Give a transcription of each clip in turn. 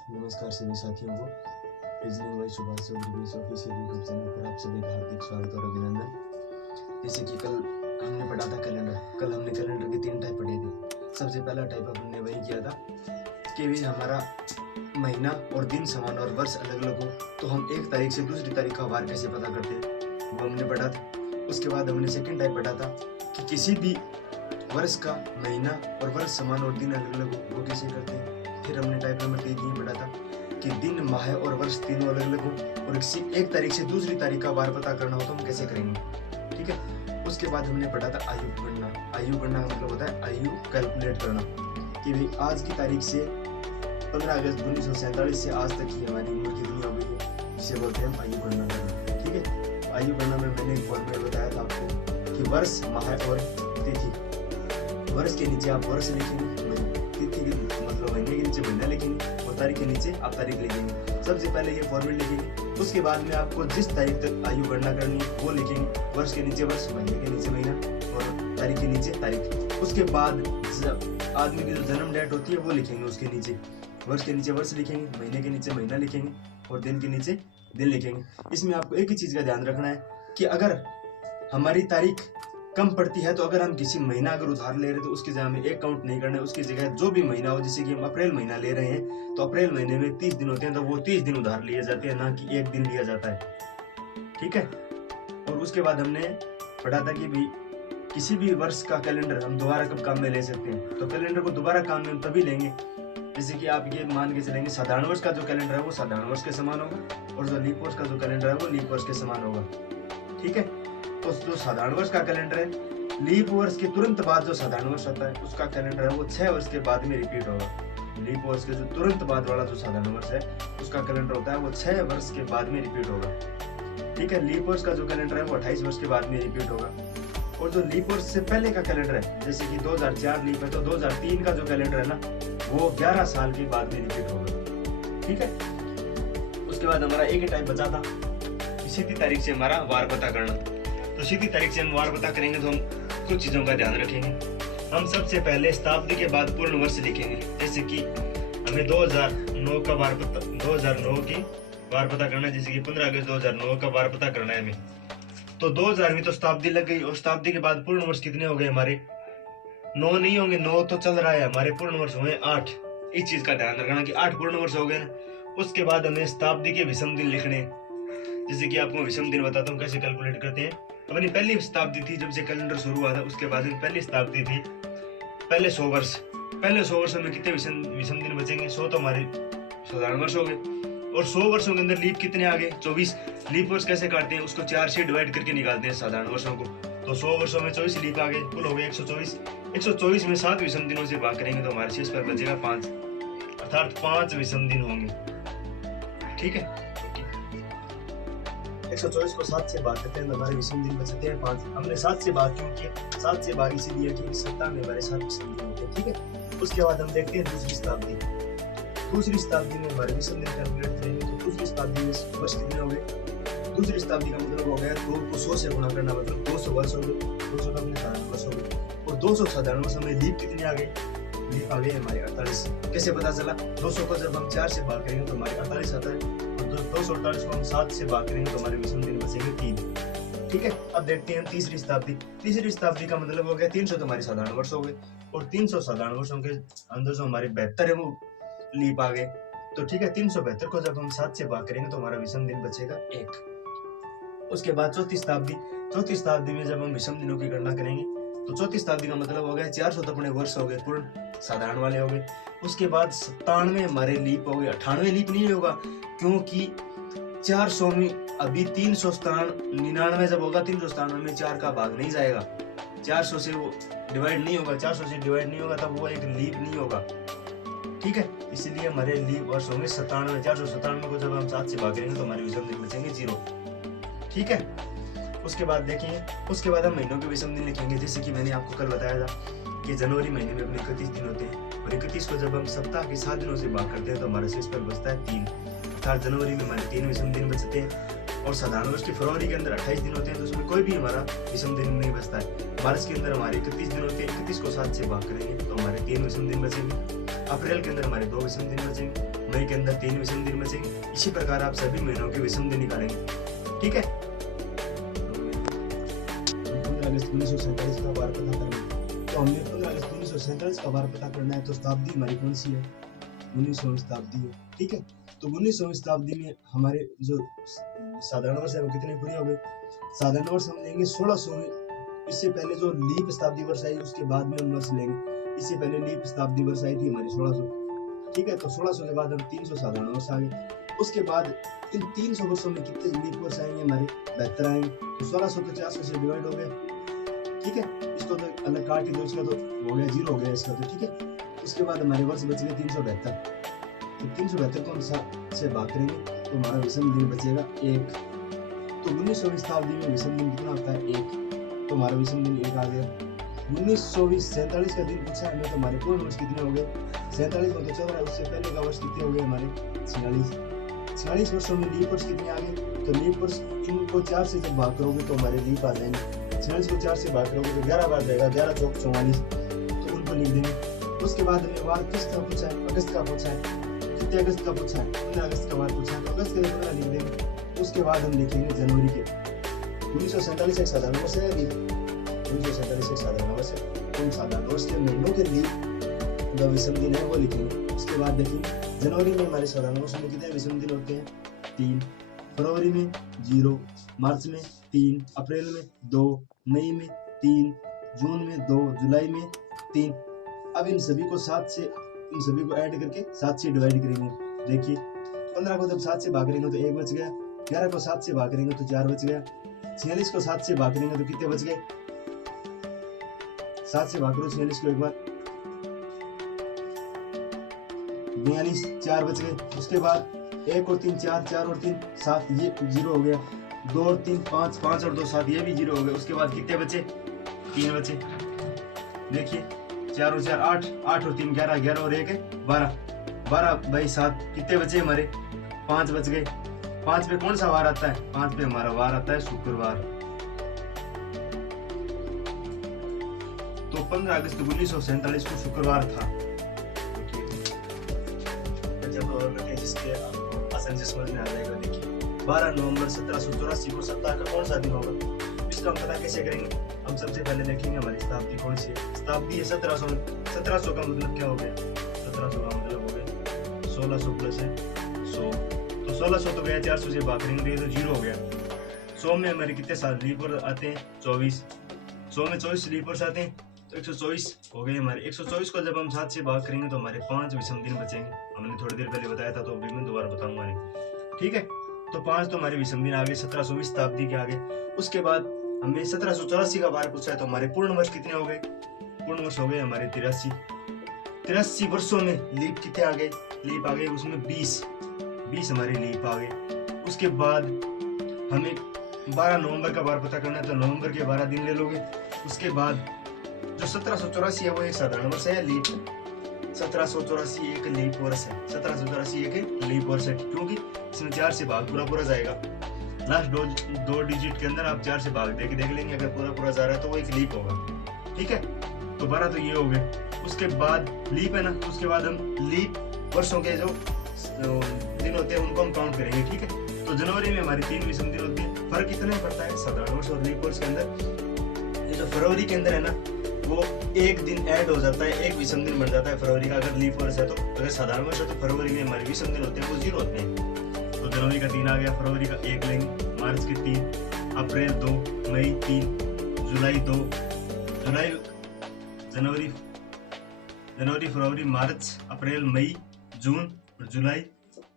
नमस्कार सभी साथियों को reasoning by Subhash Chaudhary official YouTube channel पर आप सभी का हार्दिक स्वागत और अभिनंदन। जैसे कि कल हमने पढ़ा था कल हमने कैलेंडर के 3 टाइप पढ़े थे। सबसे पहला टाइप हमने वही किया था कि भी हमारा महीना और दिन समान और वर्ष अलग अलग हो तो हम एक तारीख से दूसरी तारीख का वार कैसे पता करते हैं, वो हमने पढ़ा था। उसके बाद हमने सेकेंड टाइप पढ़ा था कि किसी भी वर्ष का महीना और वर्ष समान और दिन अलग अलग हो वो कैसे करते हैं। फिर हमने टाइप नंबर 3 पढ़ा था कि दिन माह और वर्ष तीनों अलग अलग हो और किसी एक तारीख से दूसरी तारीख का वार पता करना हो तो हम कैसे करेंगे। ठीक है। उसके बाद हमने पढ़ा था आयु गणना। आयु गणना का मतलब होता है आयु कैलकुलेट करना कि भाई आज की तारीख से 15 अगस्त 1947 से आज तक की हमारी उम्र कितनी हो गई है, जिसे बोलते हैं हम आयु गणना करना। ठीक है। आयु गणना में मैंने एक फॉर्मूला बताया था आपको कि वर्ष माह और तिथि। वर्ष के नीचे आप वर्ष लिखेंगे, तिथि के मतलब महीने के नीचे महीना लिखेंगे और तारीख के नीचे आप तारीख लिखेंगे। सबसे पहले ये फॉर्मूला लिखेंगे, उसके बाद में आपको जिस तारीख तक आयु गणना करनी है वो लिखेंगे। वर्ष के नीचे वर्ष, महीने के नीचे महीना और तारीख के नीचे तारीख। उसके बाद आदमी की जो जन्म डेट होती है वो लिखेंगे उसके नीचे। वर्ष के नीचे वर्ष लिखेंगे, महीने के नीचे महीना लिखेंगे और दिन के नीचे दिन लिखेंगे। इसमें आपको एक ही चीज का ध्यान रखना है कि अगर हमारी तारीख कम पड़ती है तो अगर हम किसी महीना अगर उधार ले रहे हैं तो उसकी जगह हमें एक काउंट नहीं करना है, उसकी जगह जो भी महीना हो, जैसे कि हम अप्रैल महीना ले रहे हैं तो अप्रैल महीने में 30 दिन होते हैं तो वो 30 दिन उधार लिए जाते हैं, ना कि एक दिन लिया जाता है। ठीक है। और उसके बाद हमने पढ़ा था कि भी किसी भी वर्ष का कैलेंडर हम दोबारा कब काम में ले सकते हैं। तो कैलेंडर को दोबारा काम में तभी लेंगे जैसे कि आप ये मान के चलेंगे साधारण वर्ष का जो कैलेंडर है वो साधारण वर्ष के समान होगा और जो लीप वर्ष का जो कैलेंडर है वो लीप वर्ष के समान होगा। ठीक है। तो जो साधारण वर्ष का कैलेंडर है लीप वर्ष के तुरंत बाद जो साधारण वर्ष होता है उसका कैलेंडर है वो 6 वर्ष के बाद में रिपीट होगा। लीप वर्ष के जो तुरंत बाद वाला जो साधारण वर्ष है उसका कैलेंडर होता है वो 6 वर्ष के बाद में रिपीट होगा। ठीक है। लीप वर्ष का जो कैलेंडर है वो 28 वर्ष के बाद में रिपीट होगा। और जो लीप वर्ष से पहले का कैलेंडर है जैसे कि 2004 लीप है तो 2003 का जो कैलेंडर है ना वो 11 साल के बाद में रिपीट होगा। ठीक है। उसके बाद हमारा एक ही टाइप बचा था सीधी तारीख से हमारा वार पता करना। तो सीधी तारीख से हम वार पता करेंगे तो हम कुछ चीजों का ध्यान रखेंगे। हम सबसे पहले शताब्दी के बाद पूर्ण वर्ष लिखेंगे। जैसे कि हमें 2009 का वार पता 2009 की वार पता करना है, जैसे कि 15 अगस्त 2009 का वार पता करना है हमें। तो 2000 तो शताब्दी लग गई और शताब्दी के बाद पूर्ण वर्ष कितने हो गए हमारे 9 नहीं होंगे, 9 तो चल रहा है, हमारे पूर्ण वर्ष हुए 8। इस चीज का ध्यान रखना कि 8 पूर्ण वर्ष हो गए ना। उसके बाद हमें शताब्दी के विषम दिन लिखने। जैसे कि आपको विषम दिन बताता हूँ कैसे कैलकुलेट करते हैं। अपनी पहली शताब्दी थी जब से कैलेंडर शुरू हुआ था, उसके बाद में पहली शताब्दी थी, पहले 100 वर्ष। पहले 100 वर्षों में कितने विषम दिन बचेंगे 100 तो हमारे साधारण वर्ष हो गए और 100 वर्षों के अंदर लीप कितने आ गए 24। लीप वर्ष कैसे काटते हैं उसको 4 से डिवाइड करके निकालते हैं साधारण वर्षों को। तो 100 वर्षों में 24 लीप आ गए, कुल हो गए 124। 124 में 7 विषम दिनों से भाग करेंगे तो हमारे शेष पर बचेगा 5, अर्थात 5 विषम दिन होंगे। ठीक है। 124 को 7 से भाग करते हैं तो हमारे विषम दिन बचते हैं 5। हमने 7 से भाग क्यों किया, 7 से भाग इसीलिए कि सप्ताह में हमारे 7 विषम दिन होते हैं। ठीक है। उसके बाद हम देखते हैं दूसरी शताब्दी। दूसरी शताब्दी में हमारे विषम दिन कैलकुलेट करेंगे तो दूसरी शताब्दी में वर्ष कितने हो गए। दूसरी शताब्दी का मतलब हो गया 2 को 100 से गुणा करना, मतलब 200 वर्ष हो गए। 200 का अपने साधारण वर्ष हो गए और 200 साधारण वर्ष में लीप कितनी आ गई, लीप आ गई हमारे 48। कैसे पता चला, 200 को जब हम 4 से भाग करेंगे तो हमारे 48 आता है और 248 को हम 7 से भाग करेंगे तो हमारे विषम दिन बचेंगे 3। ठीक है। अब देखते हैं तीसरी शताब्दी। तीसरी शताब्दी का मतलब हो गया 300 तो हमारे साधारण वर्ष हो गए और 300 साधारण वर्षों के अंदर जो हमारे 72 है वो लीप आ गए। तो ठीक है, 372 को जब हम 7 से भाग करेंगे तो हमारा विषम दिन बचेगा 1। उसके बाद चौथी शताब्दी। चौथी शताब्दी में जब हम विषम दिनों की गणना करेंगे तो चौथी शताब्दी का मतलब हो गया 400 तो अपने वर्ष हो गए पूर्ण साधारण वाले हो गए। उसके बाद 97 हमारे लीप हो गए। 98 लीप नहीं होगा क्योंकि 400 में अभी 399 जब होगा 397 में 4 का भाग नहीं जाएगा, 400 से वो डिवाइड नहीं होगा, 400 से डिवाइड नहीं होगा तब वो एक लीप नहीं होगा। ठीक है। इसलिए हमारे लीप वर्ष होंगे 97। 497 को जब हम 7 से भाग करेंगे तो हमारे विषम दिन बचेंगे 0। ठीक है। उसके बाद देखेंगे, उसके बाद हम महीनों के विषम दिन लिखेंगे। जैसे कि मैंने आपको कल बताया था कि जनवरी महीने में अपने 31 दिन होते हैं और 31 को जब हम सप्ताह के 7 दिनों से भाग करते हैं तो हमारे शेष पर बचता है 3, अर्थात जनवरी में हमारे 3 विषम दिन बचते हैं। और साधारण वर्ष की फरवरी के अंदर 28 दिन होते हैं तो उसमें कोई भी हमारा विषम दिन नहीं बचता है। मार्च के अंदर हमारे 31 दिन होते हैं, 31 को 7 से भाग करेंगे तो हमारे 3 विषम दिन बचेंगे। अप्रैल के अंदर हमारे 2 विषम दिन बचेंगे मई के अंदर 3 विषम दिन बचेंगे। इसी प्रकार आप सभी महीनों के विषम दिन निकालेंगे, ठीक है। 15 अगस्त 1947 का वार पता करना है। तो हमने 15 अगस्त 1947 का वार पता करना है, तो शताब्दी हमारी कौन सी है? 19वीं शताब्दी है, ठीक है। तो 19वीं शताब्दी में हमारे जो साधारण वर्ष है वो कितने पूरे हो गए? साधारण वर्ष हम लेंगे 1600 में। इससे पहले जो लीप शताब्दी वर्ष आई उसके बाद में हम वर्ष लेंगे। इससे पहले लीप शताब्दी वर्ष आई थी हमारी 1600, ठीक है। तो 1600 के बाद हम 300 साधारण वर्ष आ गए। उसके बाद इन 300 वर्षों में कितने लीप वर्ष आएंगे? हमारे 72 आएंगे। तो 1600 तो 400 से डिवाइड हो गया, ठीक है। इसको तो अलग काट ही दो, इसका तो हो गया 0 हो गया इसका, तो ठीक है। उसके बाद हमारे वर्ष बच गए 372। तो 372 को हम 7 से भाग करेंगे तो हमारा विषम दिन बचेगा 1। तो 19वीं शताब्दी में विषम दिन कितना होता है? 1। तो हमारा विषम दिन 1 आ गया। 1947 का दिन पूछा है हमें, तो हमारे पूर्ण वर्ष कितने हो गए? 47 में तो चल रहा है, उससे पहले का वर्ष कितने हो गए हमारे? 46 वर्षों में लीप वर्ष कितने आ गए? तो लीप वर्ष इनको 4 से जब भाग करोगे तो हमारे लीप आ जाएंगे। 46 को 4 से भाग करोगे तो 11 बार जाएगा, 11 चौक 44, तो उनको लिख देंगे। उसके बाद हमें वार किसका पूछा है? अगस्त का पूछा है। कितने अगस्त का पूछा है? 15 अगस्त का वार पूछा है, तो अगस्त के 15 लिख देंगे। उसके बाद हम लिखेंगे जनवरी के। 1947 एक साधारण वर्ष है, 1947 एक साधारण वर्ष है। उन साधारण वर्ष के महीनों के लिए जो विषम दिन है वो लिखेंगे। उसके बाद देखिए जनवरी में हमारे साधारण वर्ष में कितने विषम दिन होते हैं? 3। फरवरी में 0, मार्च में 3, अप्रैल में 2, मई में 3, जून में 2, जुलाई में 3। अब इन सभी को 7 से, इन सभी को ऐड करके 7 से डिवाइड करेंगे। देखिए 15 को जब 7 से भाग करेंगे तो 1 बच गया। 11 को 7 से भाग करेंगे तो 4 बच गया। 46 को 7 से भाग करेंगे तो कितने बच गए? 7 से भाग करो 46 को एक बार, 42, 4 बच गए। उसके बाद 1 और 3 4, 4 और 3 7, ये 0 हो गया। 2 और 3 5, 5 और 2 7, ये भी 0 हो गए। उसके बाद कितने बचे? 3 बचे। देखिए 4 और 4 8, 8 और 3 11, 11 और 1 12, 12 बाई 7 कितने बचे हमारे? 5 बच गए। 5 पे कौन सा वार आता है? 5 पे हमारा वार आता है शुक्रवार। तो 15 अगस्त 1947 को शुक्रवार था। जिसके आसानी से समझ में आ जाएगा। देखिए 12 नवंबर 1784 को सप्ताह का कौन सा दिन होगा? इसका हम पता कैसे करेंगे? हम सबसे पहले देखेंगे हमारी शताब्दी कौन सी है। शताब्दी है 1700। 1700 का मतलब क्या हो गया? 1700 का मतलब हो गया 1600 प्लस है 100। तो 1600 तो गया, 400 से भाग करेंगे तो 0 हो गया। 100 में हमारे कितने साल लीप वर्ष आते हैं? 24। 100 में 24 लीप वर्ष आते हैं तो 124 हो गए हमारे। 124 को जब हम 7 से भाग करेंगे तो हमारे 5 विषम दिन बचेंगे। हमने थोड़ी देर पहले बताया था, तो अभी मैं दोबारा बताऊंगा नहीं, ठीक है। तो 5 तो हमारे विषम दिन आ गए 1700वीं शताब्दी के आगे। उसके बाद हमें 1784 का वार पूछा है, तो हमारे पूर्ण वर्ष कितने हो गए? पूर्ण वर्ष हो गए हमारे 83। 83 वर्षों में लीप कितने आ गए? लीप आ गए उसमें 20 हमारे लीप आ गए। उसके बाद हमें 12 नवंबर का वार पता करना है, तो नवंबर के 12 दिन ले लोगे। उसके बाद जो 1784 है वो एक साधारण वर्ष है, लीप 1784 एक लीप वर्ष है। 1784 एक लीप वर्ष है, क्योंकि इसमें 4 से भाग पूरा जाएगा। लास्ट दो डिजिट के अंदर आप 4 से भाग देख लेंगे, अगर पूरा जा रहा है तो वो एक लीप होगा, ठीक है। तो 12 तो ये हो गए। उसके बाद लीप है ना, उसके बाद हम लीप वर्षों के जो दिन होते हैं उनको हम काउंट करेंगे, ठीक है। तो जनवरी में हमारी 3 विषम दिन होते हैं। फर्क इतना ही पड़ता है साधारण वर्ष और लीप वर्ष के अंदर। ये जो फरवरी के अंदर है ना, वो एक दिन ऐड हो जाता है, एक विषम दिन बन जाता है फरवरी का, अगर लीप वर्ष है तो। अगर साधारण वर्ष है तो फरवरी में हमारे विषम दिन होते हैं वो 0 होते हैं। तो जनवरी का 3 आ गया, फरवरी का 1 लेंगे, मार्च के 3, अप्रैल 2, मई 3, जुलाई 2, जनवरी फरवरी मार्च अप्रैल मई जून और जुलाई।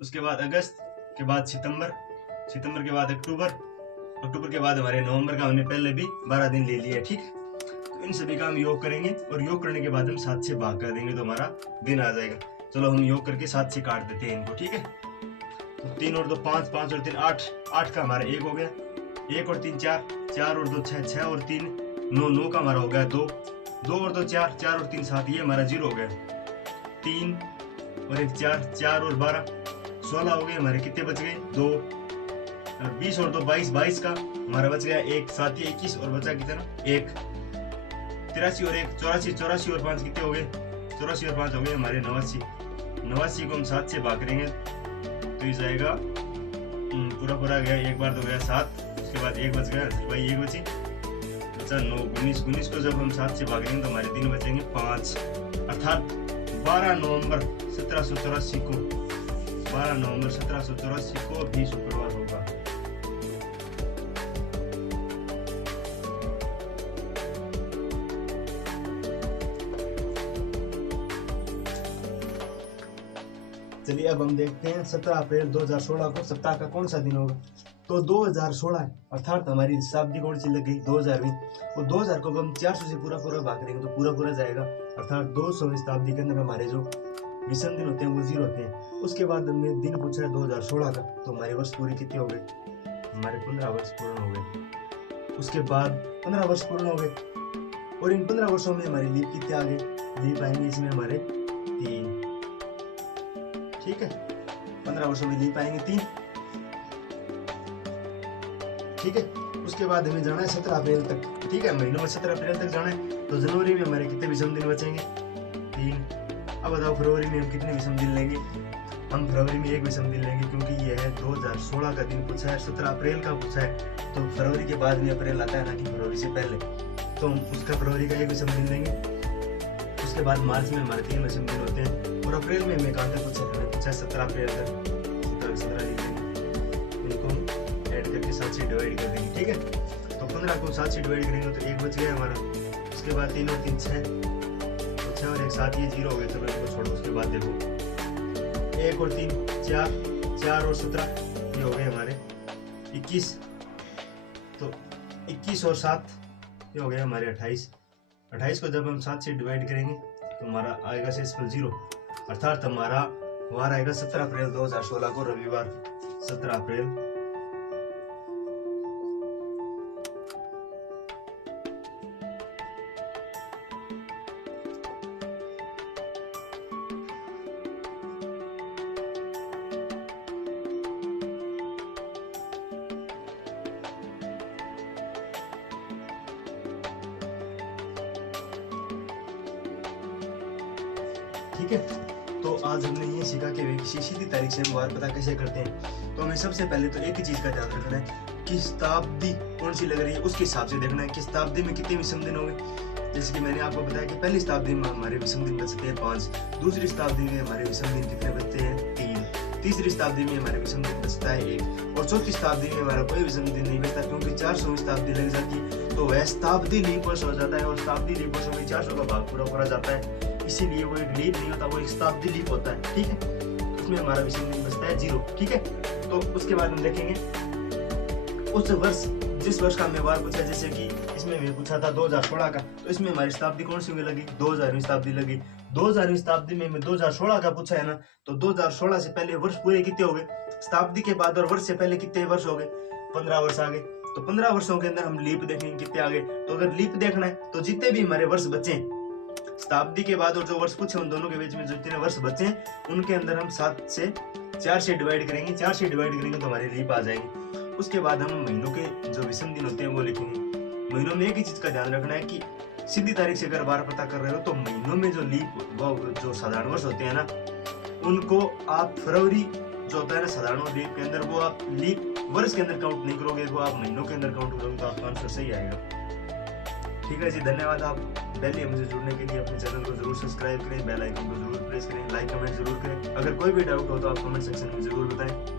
उसके बाद अगस्त के बाद सितंबर के बाद अक्टूबर के बाद हमारे नवंबर का हमने पहले भी 12 दिन ले लिए, ठीक है। तो इन सभी का हम योग करेंगे और योग करने के बाद हम 7 से भाग कर देंगे तो हमारा दिन आ जाएगा। चलो हम योग करके 7 से काट देते हैं इनको, ठीक है। तो 3 और 2 5, 5 और 3 8, 8 का हमारा 1 हो गया। 1 और 3 4, 4 और 2 6, 6 और 3 9, 9 का हमारा हो गया 2, 2 और 2 4, 4 और 3 7, ये हमारा 0 हो गया। 3 और 1 4, 4 और 12 16 हो गए हमारे। कितने बच गए? 2, 20 और 2 22, 22 का हमारा बच गया 1, 7 21 और बचा कितना? 1। 83 और 1 84, 84 और 5 कितने हो गए? 84 और 5 हो गए हमारे 89। 89 को हम 7 से भाग करेंगे तो ये जाएगा पूरा गया, एक बार तो गया 7, उसके बाद 1 बच गया, फिर भाई 1 बची, अच्छा 9, 19 को जब हम 7 से भागेंगे तो हमारे 3 बचेंगे 5, अर्थात 12 नवंबर 1784 को, 12 नवंबर 1784 को भी शुक्रवार होगा। चलिए अब हम देखते हैं 17 अप्रैल 2016 को सप्ताह का कौन सा दिन होगा। तो 2016 है, अर्थात हमारी शताब्दी कौन सी लग गई 2000 में, और 2000 को हम 400 से पूरा भाग करेंगे तो पूरा जाएगा, अर्थात 200वीं शताब्दी के अंदर हमारे जो विषम दिन होते हैं वो 0 होते हैं। उसके बाद हमने दिन पूछा है 2016 का, तो हमारे वर्ष पूरे कितने हो गए, हमारे 15 वर्ष पूर्ण हो गए। उसके बाद 15 वर्ष पूर्ण हो गए, और इन 15 वर्षों में हमारी लीप कितने आ गए, लीप आएंगे इसमें हमारे 3, ठीक है, 15 वर्षों में लीप आएंगे 3, ठीक है। उसके बाद हमें जाना है 17 अप्रैल तक, ठीक है, महीनों में 17 अप्रैल तक जाना है। तो जनवरी में हमारे कितने विषम दिन बचेंगे, 3। अब बताओ फरवरी में हम कितने विषम दिन लेंगे, हम फरवरी में 1 विषम दिन लेंगे, क्योंकि यह है 2016 का दिन पूछा है, 17 अप्रैल का पूछा है, तो फरवरी के बाद में अप्रैल आता है ना कि फरवरी से पहले, तो हम उसका फरवरी का 1 विषम दिन लेंगे। उसके बाद मार्च में हमारे 3 विषम दिन होते हैं, और अप्रैल में हमें कहाँ तक पूछा है 17 अप्रैल तक, 17 लिखेंगे, इनको हम ऐड करके 7 से डिवाइड कर देंगे, ठीक है। तो 15 को 7 से डिवाइड करेंगे तो 1 बच गया हमारा। उसके बाद 3 और 3 6, तो 6 और 1 7, ये 0 हो गया, चलो इसको छोड़ो। उसके बाद देखो 1 और 3 4, 4 और 17, ये हो गए हमारे 21, तो 21 और 7 ये हो गए हमारे 28। 28 को जब हम 7 से डिवाइड करेंगे तो हमारा आएगा शेषफल 0, अर्थात हमारा वार आएगा 17 अप्रैल 2016 को रविवार, 17 अप्रैल। ठीक है, तो आज हमने ये सीखा कि किसी सीधी तारीख से हम वार पता कैसे करते हैं। तो हमें सबसे पहले तो एक ही चीज का ध्यान रखना है कि शताब्दी कौन सी लग रही है, उसके हिसाब से देखना है कि शताब्दी में कितने विषम दिन होंगे। जैसे कि मैंने आपको बताया कि पहली शताब्दी में हमारे विषम दिन बचते हैं 5, दूसरी शताब्दी में हमारे विषम दिन कितने बचते हैं 3, तीसरी शताब्दी में हमारे विषम दिन बचता है 1, और चौथी शताब्दी में हमारा कोई विषम दिन नहीं बचता, क्योंकि 400वीं शताब्दी लग जाती है तो वह शताब्दी लीप वर्ष हो जाता है, और शताब्दी लीप वर्षों में 400 का भाग पूरा जाता है, इसीलिए वो एक लीप नहीं होता, वो एक शताब्दी लीप होता है, ठीक है। उसमें हमारा विषम दिन बचता है 0, ठीक है। तो उसके बाद हम देखेंगे उस वर्ष, जिस वर्ष का हमें वार पूछा, जैसे कि इसमें हमें पूछा था 2016 का, तो इसमें हमारी शताब्दी कौन सी लगी, 2000वीं शताब्दी लगी। 2000वीं शताब्दी में 2016 का पूछा है ना, तो 2016 से पहले वर्ष पूरे कितने हो गए, शताब्दी के बाद और वर्ष से पहले कितने वर्ष हो गए, 15 वर्ष आ गए। तो 15 वर्षों के अंदर हम लीप देखेंगे कितने आ गए। तो अगर लीप देखना है तो जितने भी हमारे वर्ष बचे शताब्दी के बाद और जो वर्ष पूछे उन दोनों के बीच में जो जितने वर्ष बचे उनके अंदर हम 7 से 4 से डिवाइड करेंगे, 4 से डिवाइड करेंगे तो हमारी लीप आ जाएंगे। उसके बाद हम महीनों के जो विषम दिन होते हैं वो लिखेंगे। महीनों में एक ही चीज का ध्यान रखना है कि सीधी तारीख से अगर बार पता कर रहे हो तो महीनों में जो लीप जो साधारण वर्ष होते हैं ना, उनको आप फरवरी जो होता है ना साधारण लीप के अंदर, वो आप लीप वर्ष के अंदर काउंट नहीं करोगे, वो आप महीनों के अंदर काउंट करोगे तो आपका आंसर सही आएगा। ठीक है जी, धन्यवाद। आप डेली मुझे जुड़ने के लिए अपने चैनल को जरूर सब्सक्राइब करें, बेल आइकन को जरूर प्रेस करें, लाइक कमेंट जरूर करें। अगर कोई भी डाउट हो तो आप कमेंट सेक्शन में जरूर बताएं।